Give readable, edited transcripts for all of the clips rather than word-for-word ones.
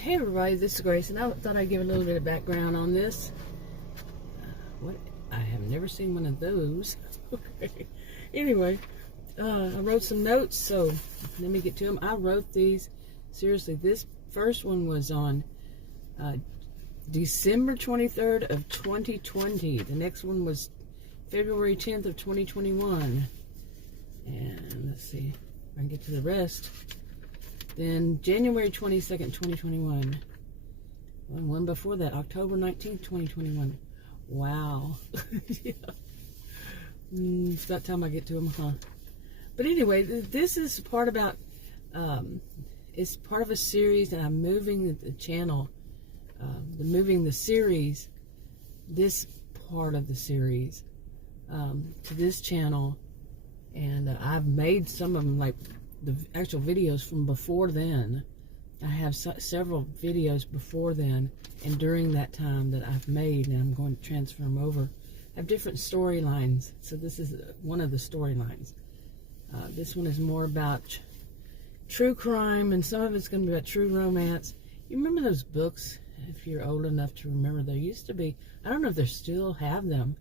Hey everybody, this is Grace, and I thought I'd give a little bit of background on this. What? I have never seen one of those. Okay. Anyway, I wrote some notes, so let me get to them. I wrote these, seriously, this first one was on December 23rd of 2020. The next one was February 10th of 2021. And let's see if I can get to the rest. Then January 22nd, 2021. And one before that, October 19th, 2021. Wow. Yeah. It's about time I get to them, huh? But anyway, this is part about, it's part of a series that I'm moving the channel, moving the series, this part of the series, to this channel. And I've made some of them, like the actual videos from before then. I have several videos before then and during that time that I've made, and I'm going to transfer them over. I have different storylines, so this is one of the storylines. This one is more about true crime, and some of it's going to be about true romance. You remember those books, if you're old enough to remember? There used to be, I don't know if they still have them,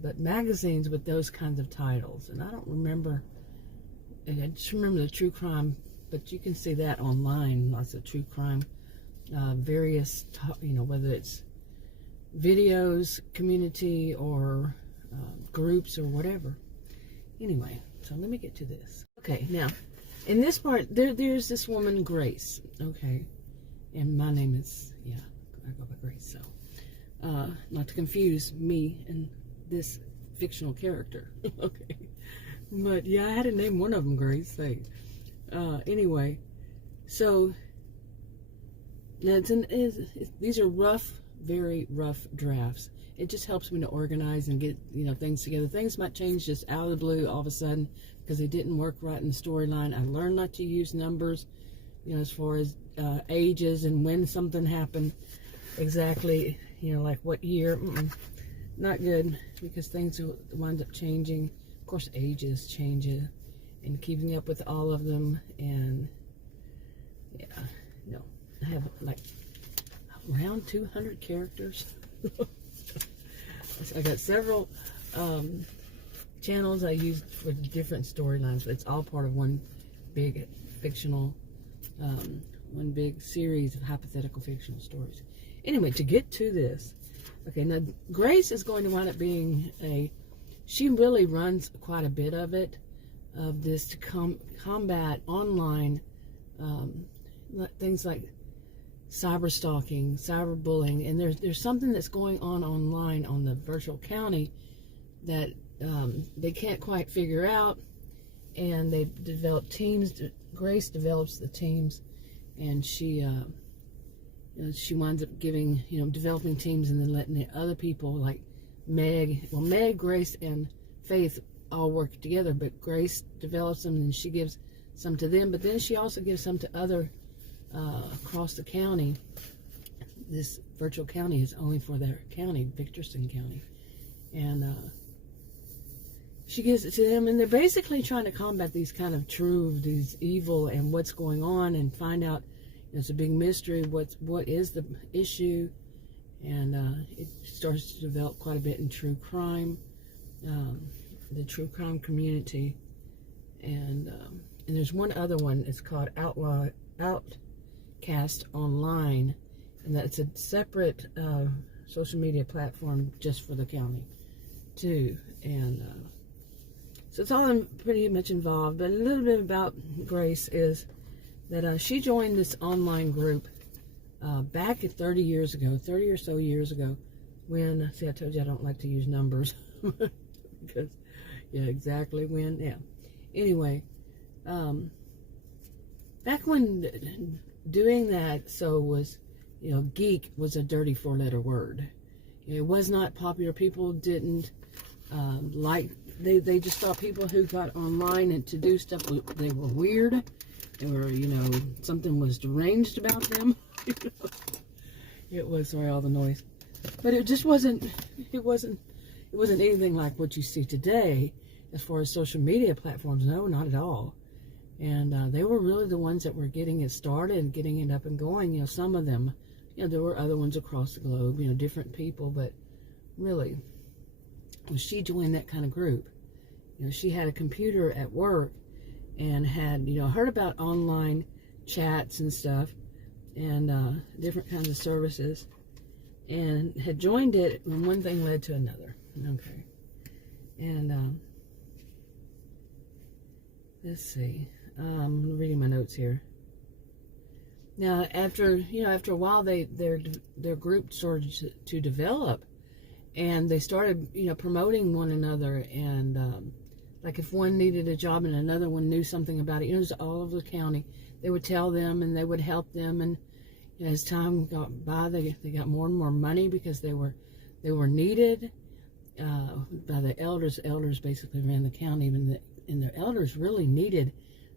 but magazines with those kinds of titles. And I don't remember, and I just remember the true crime, but you can see that online, lots of true crime, various, whether it's videos, community, or groups, or whatever. Anyway, so let me get to this. Okay, now, in this part, there's this woman, Grace, okay? And my name is, I go by Grace, so, not to confuse me and this fictional character, okay? But, yeah, I had to name one of them Grace, anyway, so, now these are rough, very rough drafts. It just helps me to organize and get, things together. Things might change just out of the blue all of a sudden because they didn't work right in the storyline. I learned not to use numbers, as far as ages and when something happened exactly, like what year. Not good, because things wind up changing. Of course, ages change, and keeping up with all of them. And I have like around 200 characters. I got several channels I use for different storylines, but it's all part of one big fictional, one big series of hypothetical fictional stories. Anyway, to get to this, okay, now Grace is going to wind up being she really runs quite a bit of it, of this to combat online things like cyber stalking, cyber bullying, and there's something that's going on online on the virtual county that they can't quite figure out, and they develop teams. Grace develops the teams, and she winds up developing teams, and then letting the other people like Meg, Grace, and Faith all work together, but Grace develops them, and she gives some to them, but then she also gives some to other across the county. This virtual county is only for their county, Victorson County, and she gives it to them, and they're basically trying to combat these kind of these evil and what's going on, and find out. It's a big mystery. What is the issue? And it starts to develop quite a bit in true crime, the true crime community, and there's one other one. It's called Outcast Online, and that's a separate social media platform just for the county too. And so it's all pretty much involved. But a little bit about Grace is that she joined this online group back 30 or so years ago, when, see, I told you I don't like to use numbers, because, exactly when, Anyway, back when doing that, was, geek was a dirty 4-letter word. It was not popular. People didn't they just thought people who got online and to do stuff, they were weird. They were, something was deranged about them. It was, sorry, all the noise. But it just wasn't anything like what you see today as far as social media platforms. No, not at all. And they were really the ones that were getting it started and getting it up and going. You know, some of them, you know, there were other ones across the globe, you know, different people, but really, when she joined that kind of group, you know, she had a computer at work and had, you know, heard about online chats and stuff and different kinds of services, and had joined it when one thing led to another. Okay. And let's see. I'm reading my notes here. Now, after a while, their group started to develop, and they started, you know, promoting one another. And like if one needed a job and another one knew something about it, you know, it was all over the county. They would tell them, and they would help them. And you know, as time got by, they got more and more money because they were needed by the elders. Elders basically ran the county, and the elders really needed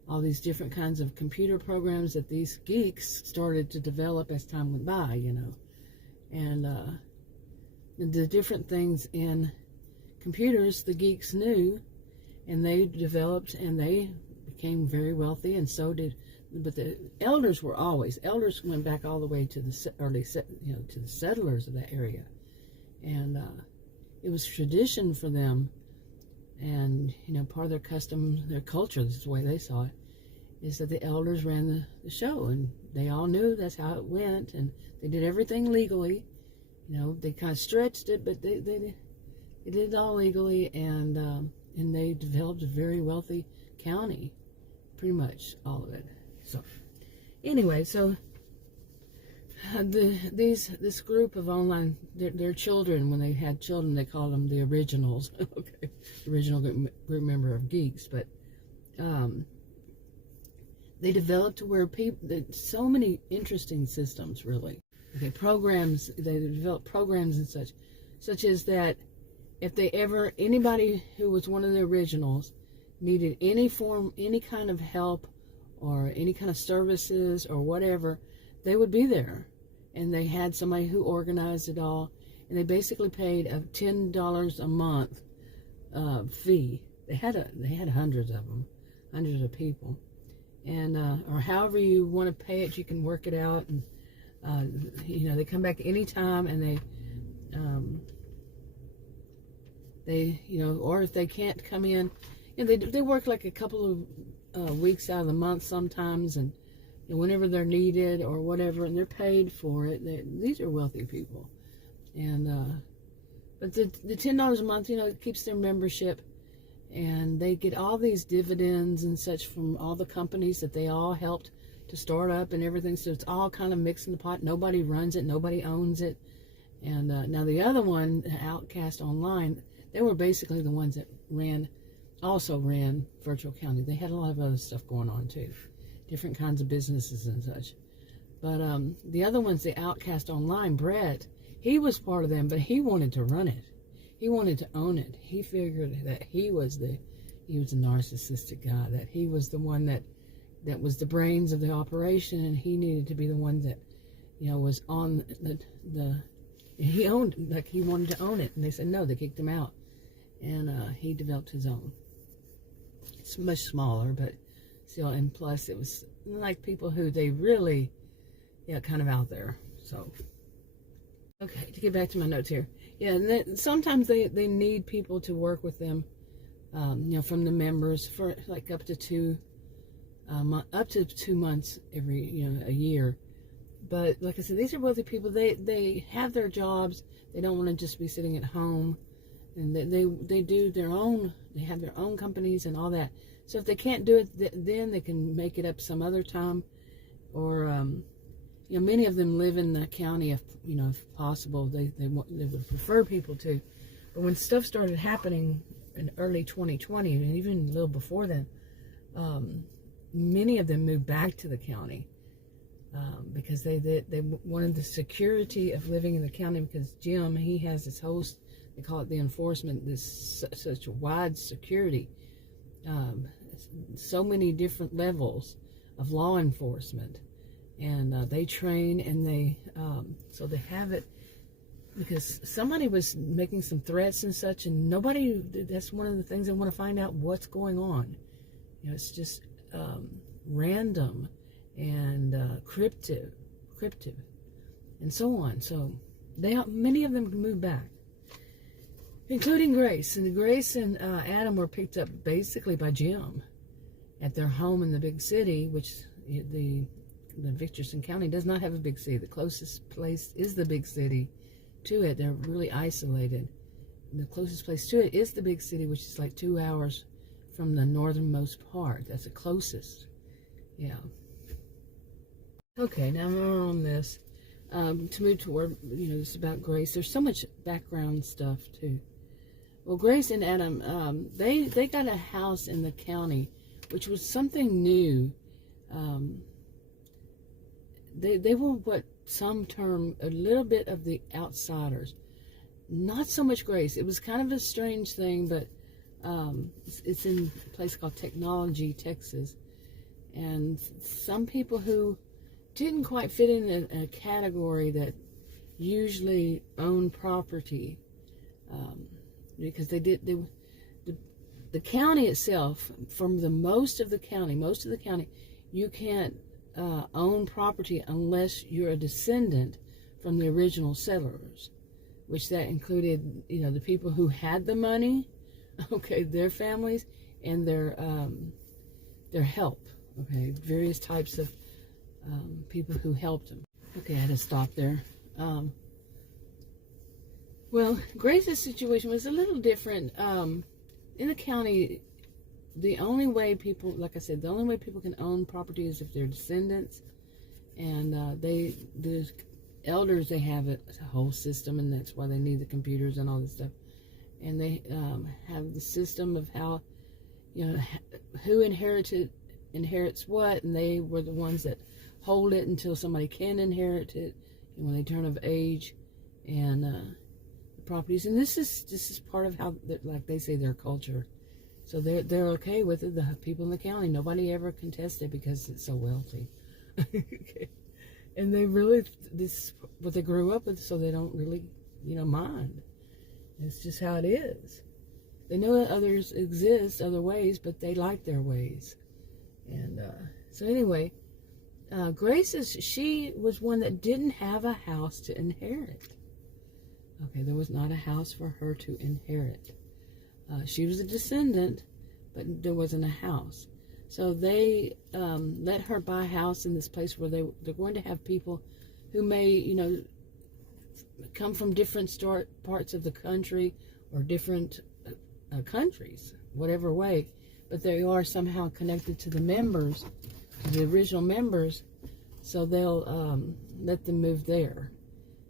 all these different kinds of computer programs that these geeks started to develop as time went by, you know. And the different things in computers the geeks knew, and they developed, and they became very wealthy, and so did. But the elders went back all the way to the early, you know, to the settlers of that area, and it was tradition for them. And, you know, part of their custom, their culture, this is the way they saw it, is that the elders ran the show, and they all knew that's how it went, and they did everything legally. You know, they kind of stretched it, but they did it all legally, and they developed a very wealthy county, pretty much all of it. So, anyway, so this group of online, their children, when they had children, they called them the originals. Okay, original group member of geeks. But they developed to where so many interesting systems, really. Okay, programs. They developed programs and such as that if anybody who was one of the originals needed any kind of help or any kind of services or whatever, they would be there. And they had somebody who organized it all, and they basically paid a $10 a month fee. They had hundreds of them, hundreds of people, and or however you want to pay it, you can work it out. And you know, they come back anytime, and they you know, or if they can't come in, and they work like a couple of weeks out of the month sometimes, and whenever they're needed or whatever, and they're paid for it. These are wealthy people, and but the $10 a month, you know, it keeps their membership, and they get all these dividends and such from all the companies that they all helped to start up and everything. So it's all kind of mixed in the pot. Nobody runs it, nobody owns it. And now the other one, Outcast Online, they were basically the ones that also ran Virtual County. They had a lot of other stuff going on too, different kinds of businesses and such. But the other one's the Outcast Online. Brett, he was part of them, but he wanted to run it. He wanted to own it. He figured that he was a narcissistic guy, that he was the one that was the brains of the operation, and he needed to be the one that, you know, was on he owned, like he wanted to own it. And they said no, they kicked him out. And he developed his own. It's much smaller, but still, and plus it was like people who they really, kind of out there. So, okay, to get back to my notes here. Yeah, and then sometimes they need people to work with them, from the members for like up to 2 months every, a year. But like I said, these are wealthy people. They have their jobs. They don't want to just be sitting at home, and they do their own. They have their own companies and all that. So if they can't do it, then they can make it up some other time, or many of them live in the county if possible. They would prefer people to. But when stuff started happening in early 2020, and even a little before then, many of them moved back to the county because they wanted the security of living in the county. Because Jim, he has this whole, they call it the enforcement, this such wide security, so many different levels of law enforcement, and they train, and they so they have it because somebody was making some threats and such, and nobody, that's one of the things they want to find out, what's going on. It's just random and cryptic, and so on. So many of them moved back, including Grace. And Grace and Adam were picked up basically by Jim at their home in the big city, which the Victorson County does not have a big city. The closest place is the big city to it. They're really isolated. And the closest place to it is the big city, which is like 2 hours from the northernmost part. That's the closest. Yeah. Okay, now more on this. To move toward, this is about Grace. There's so much background stuff too. Well, Grace and Adam, they got a house in the county, which was something new. They were what some term a little bit of the outsiders. Not so much Grace. It was kind of a strange thing, but it's in a place called Technology, Texas. And some people who didn't quite fit in a category that usually own property, because the county itself, from most of the county, you can't own property unless you're a descendant from the original settlers, which that included, the people who had the money, okay, their families, and their help, okay, various types of people who helped them. Okay, I had to stop there. Well, Grace's situation was a little different. In the county, the only way people, like I said, the only way people can own property is if they're descendants, and the elders, they have a whole system, and that's why they need the computers and all this stuff. And they have the system of how, who inherits what, and they were the ones that hold it until somebody can inherit it, and when they turn of age, and the properties. And this is part of how, like they say, their culture. So they're okay with it. The people in the county, nobody ever contested because it's so wealthy. Okay. And they really, this is what they grew up with, so they don't really, mind. It's just how it is. They know that others exist, other ways, but they like their ways. And so anyway, Grace she was one that didn't have a house to inherit. Okay, there was not a house for her to inherit. She was a descendant, but there wasn't a house. So they let her buy a house in this place where they're going to have people who may, come from different parts of the country or different countries, whatever way, but they are somehow connected to the members, the original members, so they'll let them move there.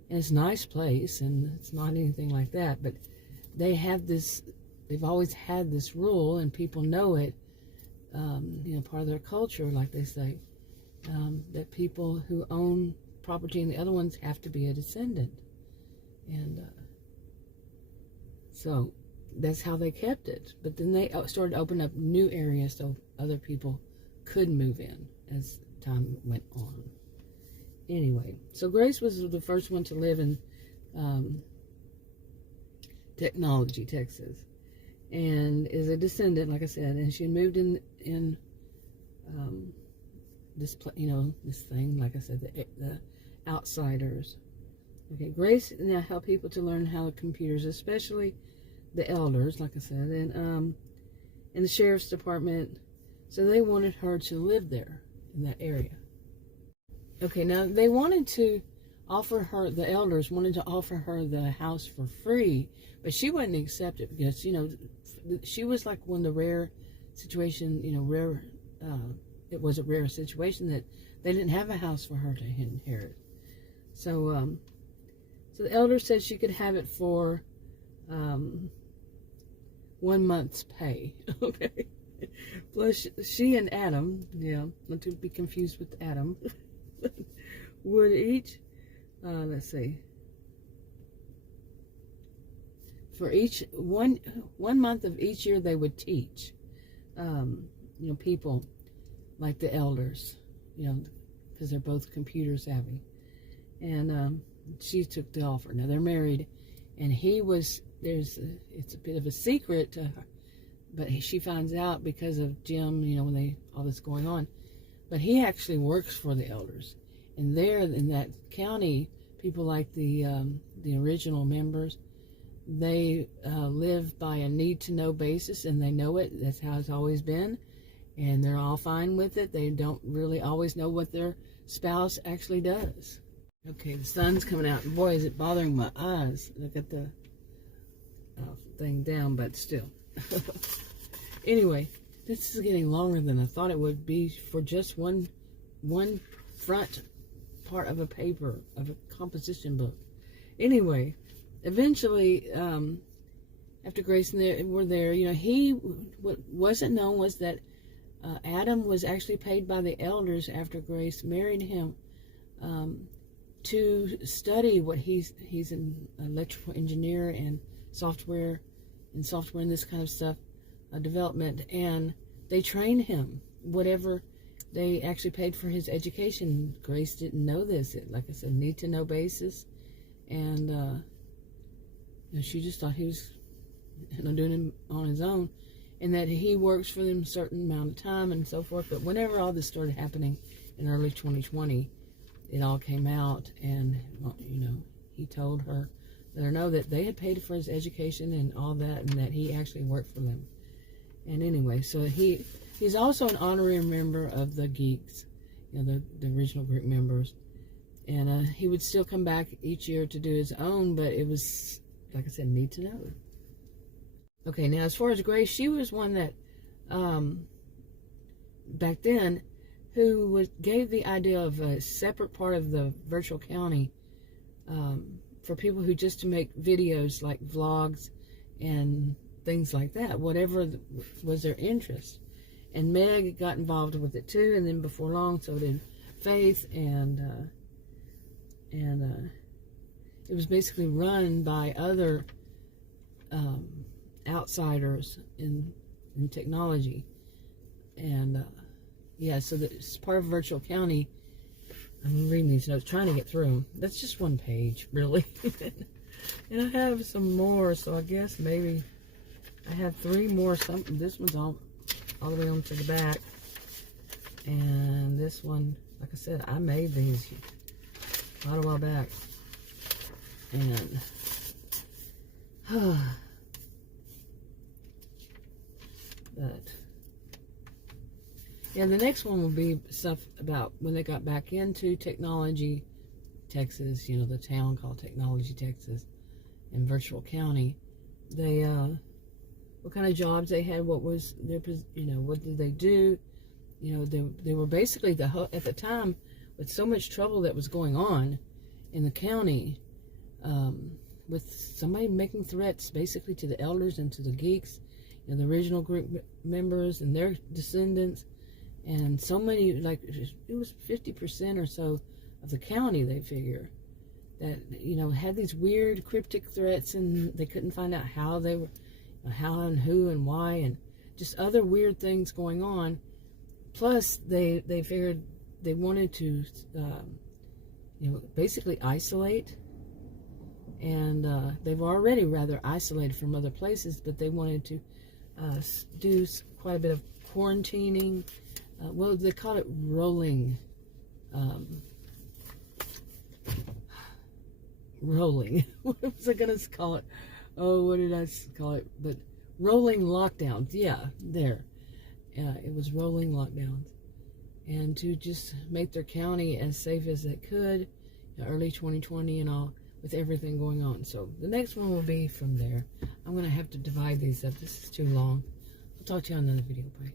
And it's a nice place, and it's not anything like that, but they have this, they've always had this rule, and people know it, part of their culture, like they say, that people who own property and the other ones have to be a descendant. And so that's how they kept it. But then they started opening up new areas so other people could move in as time went on. Anyway, so Grace was the first one to live in Technology, Texas, and is a descendant, like I said, and she moved in this, this thing, like I said, the outsiders. Okay, Grace now helped people to learn how computers, especially the elders, like I said, and in the sheriff's department. So they wanted her to live there in that area. Okay, now they wanted to offer her, the elders wanted to offer her the house for free, but she wouldn't accept it because, she was like one of the rare situation, it was a rare situation that they didn't have a house for her to inherit. So, so the elder said she could have it for 1 month's pay. Okay. Plus, she and Adam, not to be confused with Adam, would each, let's see, for each one month of each year they would teach, people like the elders, because they're both computer savvy. And she took the offer. Now they're married, and he was, it's a bit of a secret to but she finds out because of Jim, you know, when all this going on. But he actually works for the elders, and there in that county, people like the original members, they live by a need-to-know basis, and they know it. That's how it's always been, and they're all fine with it. They don't really always know what their spouse actually does. Okay, the sun's coming out, and boy, is it bothering my eyes. Look at the thing down, but still. Anyway, this is getting longer than I thought it would be for just one front part of a paper, of a composition book. Anyway, eventually, after Grace and they were there, you know, what wasn't known was that Adam was actually paid by the elders after Grace married him to study what he's an electrical engineer and software and this kind of stuff, development, and they trained him. Whatever, they actually paid for his education. Grace didn't know this. Like I said, need-to-know basis, and you know, she just thought he was, you know, doing it on his own, and that he works for them a certain amount of time and so forth. But whenever all this started happening in early 2020, it all came out, and you know, he told her, let her know that they had paid for his education and all that, and that he actually worked for them. And anyway, so he's also an honorary member of the Geeks, you know, the original group members. And he would still come back each year to do his own, but it was, like I said, need to know. Okay, now as far as Grace, she was one that, back then, who gave the idea of a separate part of the virtual county for people who just to make videos like vlogs and things like that, whatever was their interest. And Meg got involved with it too, and then before long, so did Faith, and it was basically run by other outsiders in technology. And yeah, so it's part of virtual county. I'm reading these notes, trying to get through them. That's just one page, really. And I have some more, so I guess maybe I have 3 more. This one's all the way on to the back. And this one, like I said, I made these quite a while back. And but yeah, the next one will be stuff about when they got back into Technology, Texas, you know, the town called Technology, Texas, in virtual county. They, what kind of jobs they had, what was their, you know, what did they do? You know, they were basically at the time, with so much trouble that was going on in the county, with somebody making threats basically to the elders and to the Geeks, you know, the original group members and their descendants. And so many, like, it was 50% or so of the county, they figure, that, you know, had these weird cryptic threats, and they couldn't find out how and who and why, and just other weird things going on. Plus, they figured they wanted to, you know, basically isolate. And they've already rather isolated from other places, but they wanted to do quite a bit of quarantining. Well, they call it rolling. Rolling. What was I going to call it? Oh, what did I call it? But rolling lockdowns. Yeah, there. It was rolling lockdowns. And to just make their county as safe as it could, early 2020 and all, with everything going on. So the next one will be from there. I'm going to have to divide these up. This is too long. I'll talk to you on another video. Bye.